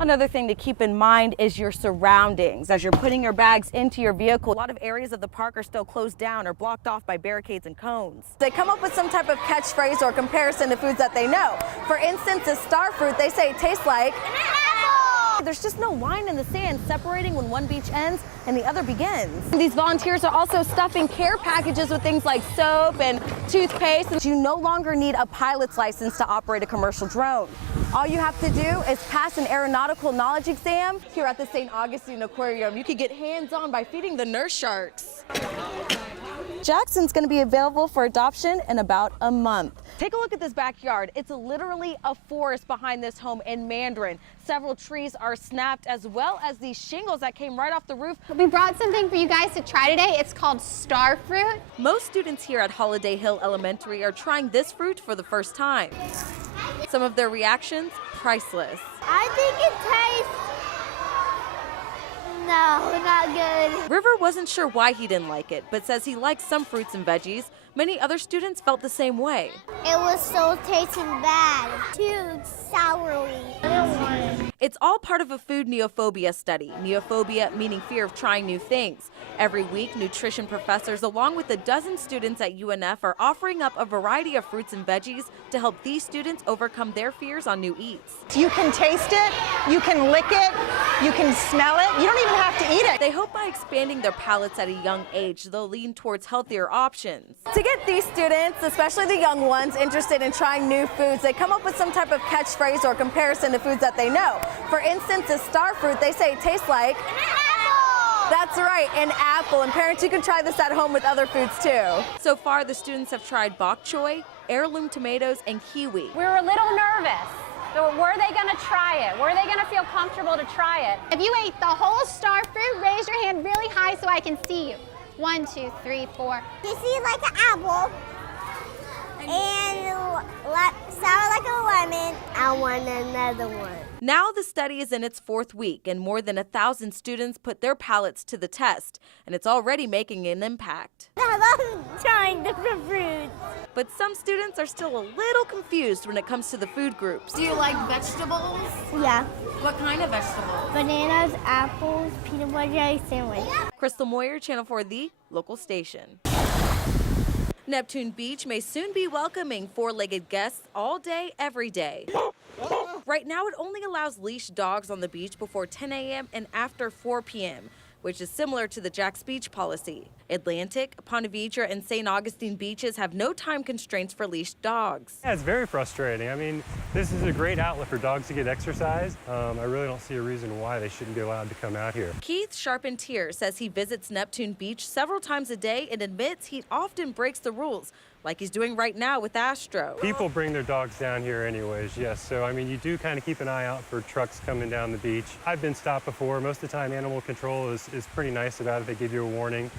Another thing to keep in mind is your surroundings. As you're putting your bags into your vehicle, a lot of areas of the park are still closed down or blocked off by barricades and cones. They come up with some type of catchphrase or comparison to foods that they know. For instance, a star fruit, they say it tastes like an apple. There's just no line in the sand separating when one beach ends and the other begins. These volunteers are also stuffing care packages with things like soap and toothpaste. You no longer need a pilot's license to operate a commercial drone. All you have to do is pass an aeronautical knowledge exam. Here at the St. Augustine Aquarium, you can get hands-on by feeding the nurse sharks. Jackson's going to be available for adoption in about a month. Take a look at this backyard. It's literally a forest behind this home in Mandarin. Several trees are snapped, as well as these shingles that came right off the roof. We brought something for you guys to try today. It's called star fruit. Most students here at Holiday Hill Elementary are trying this fruit for the first time. Some of their reactions, priceless. I think it tastes, no, not good. River wasn't sure why he didn't like it, but says he likes some fruits and veggies. Many other students felt the same way. It was so tasting bad, too soury. I don't want it. It's all part of a food neophobia study. Neophobia meaning fear of trying new things. Every week, nutrition professors, along with a dozen students at UNF, are offering up a variety of fruits and veggies to help these students overcome their fears on new eats. You can taste it, you can lick it, you can smell it, you don't even have to eat it. They hope by expanding their palates at a young age, they'll lean towards healthier options. To get these students, especially the young ones, interested in trying new foods, they come up with some type of catchphrase or comparison to foods that they know. For instance, a star fruit, they say it tastes like an apple. That's right, an apple. And parents, you can try this at home with other foods too. So far, the students have tried bok choy, heirloom tomatoes, and kiwi. We were a little nervous. So were they going to try it? Were they going to feel comfortable to try it? If you ate the whole star fruit, raise your hand really high so I can see you. 1, 2, 3, 4. You see like an apple, and sour like a lemon. I want another one. Now the study is in its 4th week, and more than 1,000 students put their palates to the test, and it's already making an impact. I love trying different fruits. But some students are still a little confused when it comes to the food groups. Do you like vegetables? Yeah. What kind of vegetables? Bananas, apples, peanut butter jelly sandwich. Crystal Moyer, Channel 4, the local station. Neptune Beach may soon be welcoming 4-legged guests all day, every day. Right now, it only allows leashed dogs on the beach before 10 a.m. and after 4 p.m., which is similar to the Jack's Beach policy. Atlantic, Ponte Vedra, and St. Augustine beaches have no time constraints for leashed dogs. Yeah, it's very frustrating. I mean, this is a great outlet for dogs to get exercise. I really don't see a reason why they shouldn't be allowed to come out here. Keith Charpentier says he visits Neptune Beach several times a day and admits he often breaks the rules, like he's doing right now with Astro. People bring their dogs down here anyways, yes. So, I mean, you do kind of keep an eye out for trucks coming down the beach. I've been stopped before. Most of the time, animal control is pretty nice about it. They give you a warning.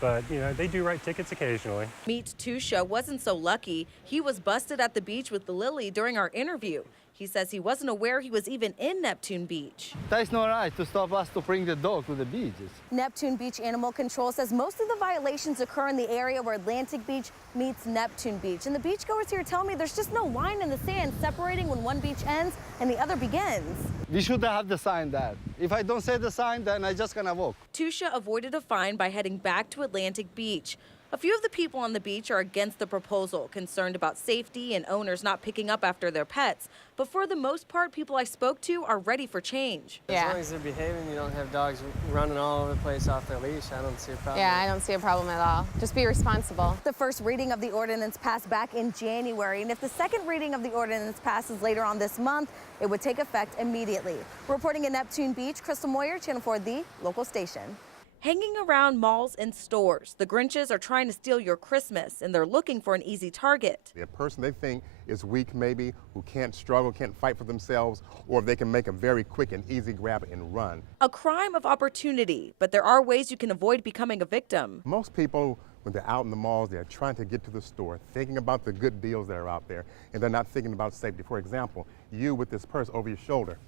But, you know, they do write tickets occasionally. Meet Tusha wasn't so lucky. He was busted at the beach with Lily during our interview. He says he wasn't aware he was even in Neptune Beach. That's not right to stop us to bring the dog to the beaches. Neptune Beach Animal Control says most of the violations occur in the area where Atlantic Beach meets Neptune Beach. And the beachgoers here tell me there's just no line in the sand separating when one beach ends and the other begins. We should have the sign there. If I don't say the sign, then I just gonna walk. Tusha avoided a fine by heading back to Atlantic Beach. A few of the people on the beach are against the proposal, concerned about safety and owners not picking up after their pets. But for the most part, people I spoke to are ready for change. As long as they're behaving, you don't have dogs running all over the place off their leash, I don't see a problem. Yeah, I don't see a problem at all. Just be responsible. The first reading of the ordinance passed back in January, and if the second reading of the ordinance passes later on this month, it would take effect immediately. Reporting in Neptune Beach, Crystal Moyer, Channel 4, the local station. Hanging around malls and stores, the Grinches are trying to steal your Christmas, and they're looking for an easy target. A person they think is weak maybe, who can't struggle, can't fight for themselves, or if they can make a very quick and easy grab and run. A crime of opportunity, but there are ways you can avoid becoming a victim. Most people, when they're out in the malls, they're trying to get to the store, thinking about the good deals that are out there, and they're not thinking about safety. For example, you with this purse over your shoulder.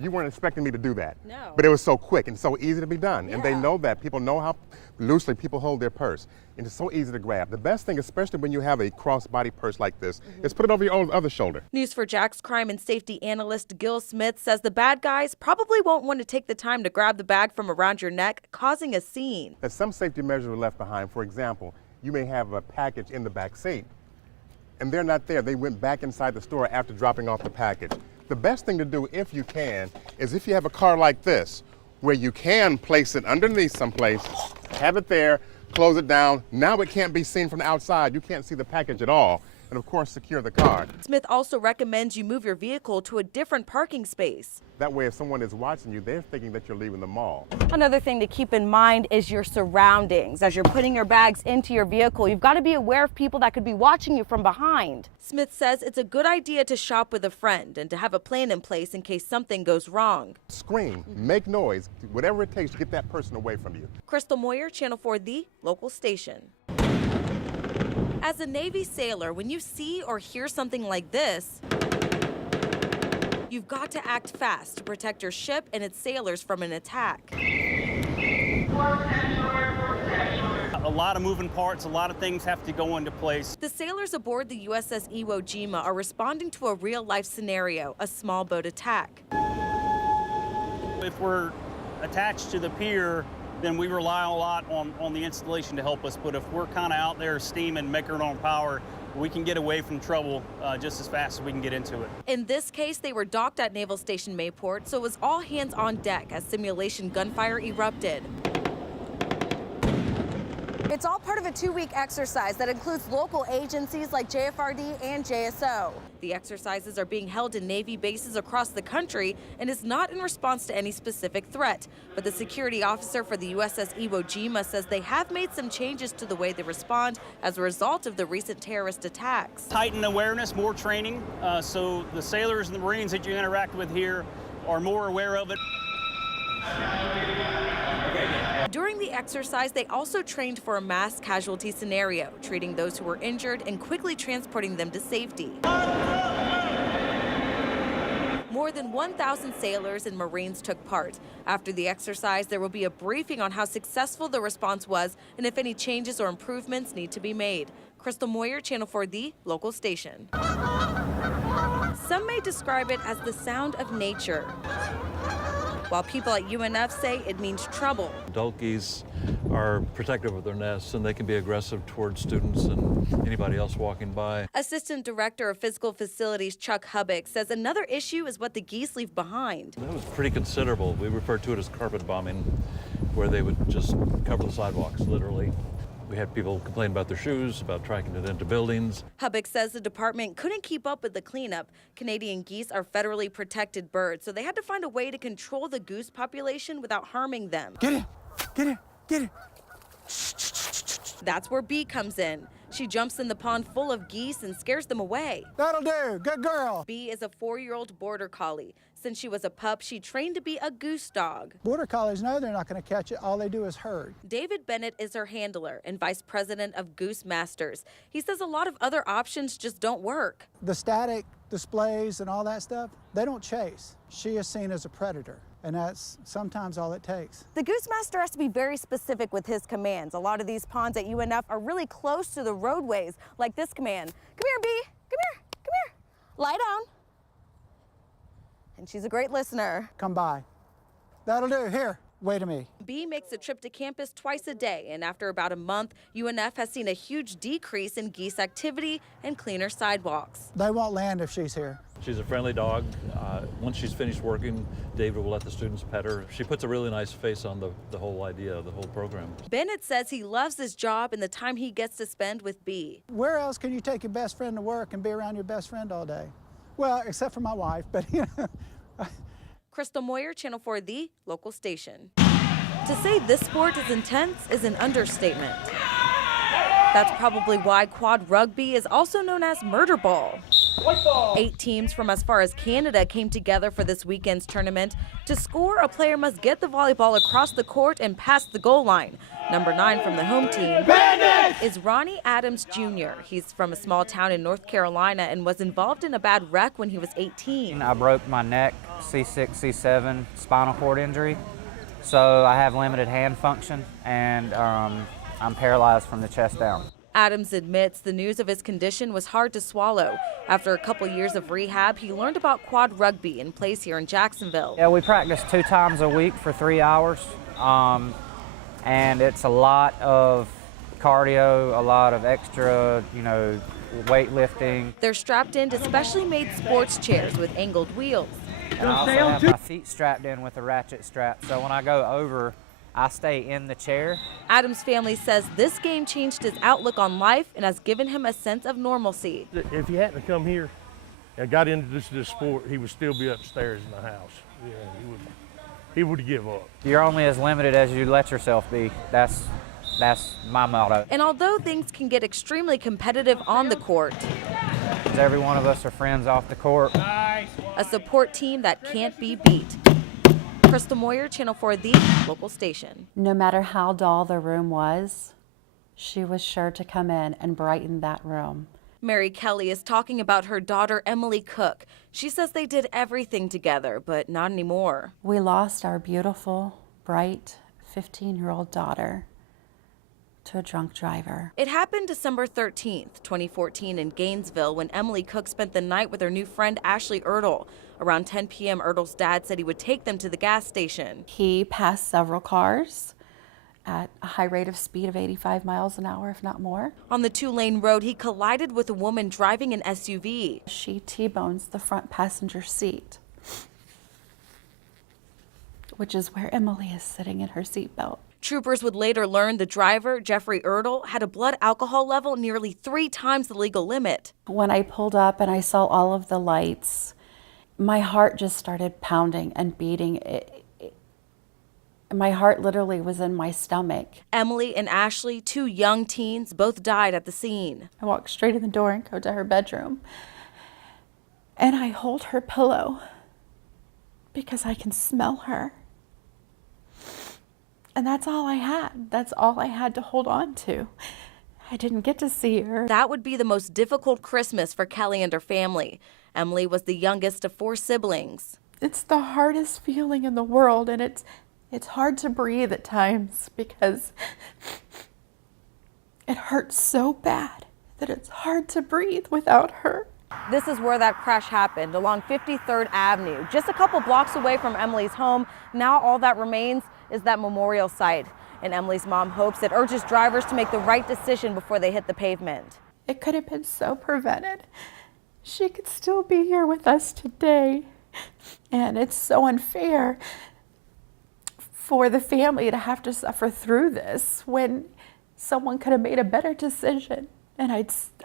You weren't expecting me to do that. No. But it was so quick and so easy to be done. And they Yeah. know that. People know how loosely people hold their purse. And it's so easy to grab. The best thing, especially when you have a crossbody purse like this, is put it over your other shoulder. News4Jack's crime and safety analyst Gil Smith says the bad guys probably won't want to take the time to grab the bag from around your neck, causing a scene. That some safety measures were left behind. For example, you may have a package in the back seat, and they're not there. They went back inside the store after dropping off the package. The best thing to do, if you can, is if you have a car like this, where you can place it underneath someplace, have it there, close it down. Now it can't be seen from the outside. You can't see the package at all. And of course, secure the car. Smith also recommends you move your vehicle to a different parking space. That way, if someone is watching you, they're thinking that you're leaving the mall. Another thing to keep in mind is your surroundings. As you're putting your bags into your vehicle, you've got to be aware of people that could be watching you from behind. Smith says it's a good idea to shop with a friend and to have a plan in place in case something goes wrong. Scream, make noise, whatever it takes to get that person away from you. Crystal Moyer, Channel 4, the local station. As a Navy sailor, when you see or hear something like this, you've got to act fast to protect your ship and its sailors from an attack. A lot of moving parts, a lot of things have to go into place. The sailors aboard the USS Iwo Jima are responding to a real-life scenario, a small boat attack. If we're attached to the pier, then we rely a lot on the installation to help us. But if we're kind of out there steaming, making our own power, we can get away from trouble just as fast as we can get into it. In this case, they were docked at Naval Station Mayport, so it was all hands on deck as simulation gunfire erupted. It's all part of a 2-week exercise that includes local agencies like JFRD and JSO. The exercises are being held in Navy bases across the country and is not in response to any specific threat. But the security officer for the USS Iwo Jima says they have made some changes to the way they respond as a result of the recent terrorist attacks. Heightened awareness, more training, so the sailors and the Marines that you interact with here are more aware of it. During the exercise, they also trained for a mass casualty scenario, treating those who were injured and quickly transporting them to safety. More than 1,000 sailors and Marines took part. After the exercise, there will be a briefing on how successful the response was and if any changes or improvements need to be made. Crystal Moyer, Channel 4, the local station. Some may describe it as the sound of nature, while people at UNF say it means trouble. Adult geese are protective of their nests, and they can be aggressive towards students and anybody else walking by. Assistant Director of Physical Facilities Chuck Hubbock says another issue is what the geese leave behind. That was pretty considerable. We refer to it as carpet bombing, where they would just cover the sidewalks, literally. We had people complain about their shoes, about tracking it into buildings. Hubbock says the department couldn't keep up with the cleanup. Canadian geese are federally protected birds, so they had to find a way to control the goose population without harming them. Get it, get it, get it. That's where Bee comes in. She jumps in the pond full of geese and scares them away. That'll do, good girl. Bee is a 4-year-old border collie. Since she was a pup, she trained to be a goose dog. Border collies know they're not going to catch it. All they do is herd. David Bennett is her handler and vice president of Goose Masters. He says a lot of other options just don't work. The static displays and all that stuff, they don't chase. She is seen as a predator, and that's sometimes all it takes. The Goose Master has to be very specific with his commands. A lot of these ponds at UNF are really close to the roadways, like this command. Come here, Bee. Come here. Come here. Lie down. And she's a great listener. Come by. That'll do. Here, wait a me. Bee makes a trip to campus twice a day, and after about a month, UNF has seen a huge decrease in geese activity and cleaner sidewalks. They won't land if she's here. She's a friendly dog. Once she's finished working, David will let the students pet her. She puts a really nice face on the whole idea, the whole program. Bennett says he loves his job and the time he gets to spend with Bee. Where else can you take your best friend to work and be around your best friend all day? Well, except for my wife, but you know. Crystal Moyer, Channel 4, the local station. To say this sport is intense is an understatement. That's probably why quad rugby is also known as murder ball. 8 teams from as far as Canada came together for this weekend's tournament. To score, a player must get the volleyball across the court and past the goal line. Number 9 from the home team is Ronnie Adams Jr. He's from a small town in North Carolina and was involved in a bad wreck when he was 18. I broke my neck C6, C7 spinal cord injury. So I have limited hand function, and I'm paralyzed from the chest down. Adams admits the news of his condition was hard to swallow. After a couple years of rehab, he learned about quad rugby and plays here in Jacksonville. Yeah, we practice 2 times a week for 3 hours, and it's a lot of cardio, a lot of extra, weightlifting. They're strapped into specially made sports chairs with angled wheels. And I also have my feet strapped in with a ratchet strap, so when I go over, I stay in the chair. Adam's family says this game changed his outlook on life and has given him a sense of normalcy. If he hadn't come here and got into this sport, he would still be upstairs in the house. Yeah, he would give up. You're only as limited as you let yourself be. That's my motto. And although things can get extremely competitive on the court, every one of us are friends off the court. A support team that can't be beat. Crystal Moyer, Channel 4, the local station. No matter how dull the room was, she was sure to come in and brighten that room. Mary Kelly is talking about her daughter, Emily Cook. She says they did everything together, but not anymore. We lost our beautiful, bright 15-year-old daughter to a drunk driver. It happened December 13th, 2014 in Gainesville when Emily Cook spent the night with her new friend Ashley Ertl. Around 10 p.m., Ertl's dad said he would take them to the gas station. He passed several cars at a high rate of speed of 85 miles an hour, if not more. On the 2-lane road, he collided with a woman driving an SUV. She T-bones the front passenger seat, which is where Emily is sitting in her seatbelt. Troopers would later learn the driver, Jeffrey Ertl, had a blood alcohol level nearly 3 times the legal limit. When I pulled up and I saw all of the lights, my heart just started pounding and beating. My heart literally was in my stomach. Emily and Ashley, 2 young teens, both died at the scene. I walked straight in the door and go to her bedroom, and I hold her pillow because I can smell her. And that's all I had. That's all I had to hold on to. I didn't get to see her. That would be the most difficult Christmas for Kelly and her family. Emily was the youngest of 4 siblings. It's the hardest feeling in the world, and it's hard to breathe at times because it hurts so bad that it's hard to breathe without her. This is where that crash happened, along 53rd Avenue, just a couple blocks away from Emily's home. Now all that remains is that memorial site. And Emily's mom hopes it urges drivers to make the right decision before they hit the pavement. It could have been so prevented. She could still be here with us today. And it's so unfair for the family to have to suffer through this when someone could have made a better decision and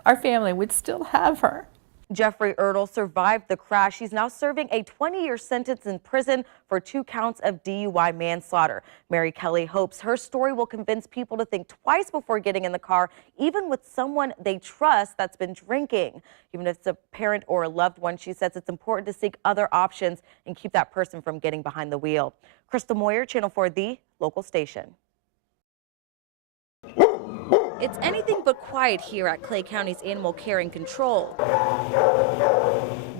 our family would still have her. Jeffrey Ertl survived the crash. He's now serving a 20-year sentence in prison for 2 counts of DUI manslaughter. Mary Kelly hopes her story will convince people to think twice before getting in the car, even with someone they trust that's been drinking. Even if it's a parent or a loved one, she says it's important to seek other options and keep that person from getting behind the wheel. Crystal Moyer, Channel 4, the local station. It's anything but quiet here at Clay County's Animal Care and Control.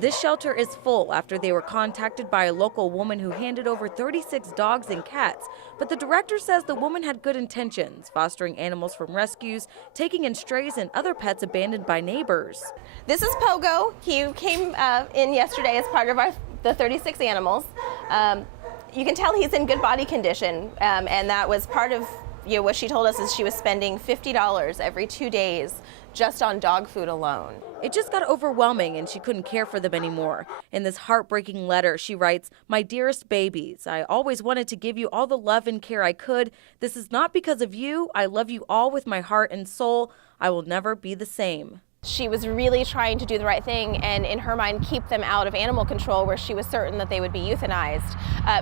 This shelter is full after they were contacted by a local woman who handed over 36 dogs and cats. But the director says the woman had good intentions, fostering animals from rescues, taking in strays and other pets abandoned by neighbors. This is Pogo. He came in yesterday as part of the 36 animals. You can tell he's in good body condition, and that was part of what she told us is she was spending $50 every 2 days just on dog food alone. It just got overwhelming and she couldn't care for them anymore. In this heartbreaking letter, she writes, "My dearest babies, I always wanted to give you all the love and care I could. This is not because of you. I love you all with my heart and soul. I will never be the same." She was really trying to do the right thing and in her mind keep them out of animal control where she was certain that they would be euthanized.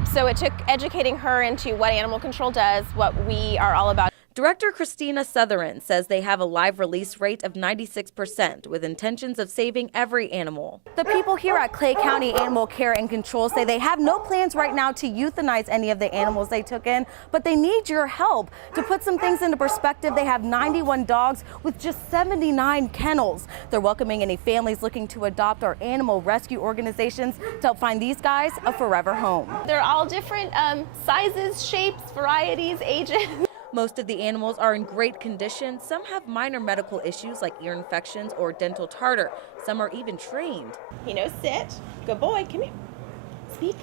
So it took educating her into what animal control does, what we are all about. Director Christina Sutherland says they have a live release rate of 96% with intentions of saving every animal. The people here at Clay County Animal Care and Control say they have no plans right now to euthanize any of the animals they took in, but they need your help. To put some things into perspective, they have 91 dogs with just 79 kennels. They're welcoming any families looking to adopt or animal rescue organizations to help find these guys a forever home. They're all different sizes, shapes, varieties, ages. Most of the animals are in great condition. Some have minor medical issues like ear infections or dental tartar. Some are even trained. You know, sit. Good boy. Come here. Speak.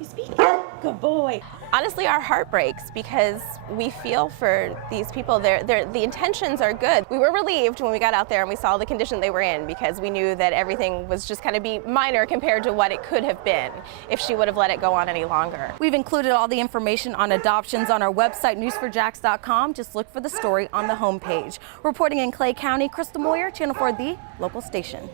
You speak. Good boy. Honestly, our heart breaks because we feel for these people. The intentions are good. We were relieved when we got out there and we saw the condition they were in because we knew that everything was just kind of be minor compared to what it could have been if she would have let it go on any longer. We've included all the information on adoptions on our website, news4jax.com. Just look for the story on the homepage. Reporting in Clay County, Crystal Moyer, Channel 4, the local station.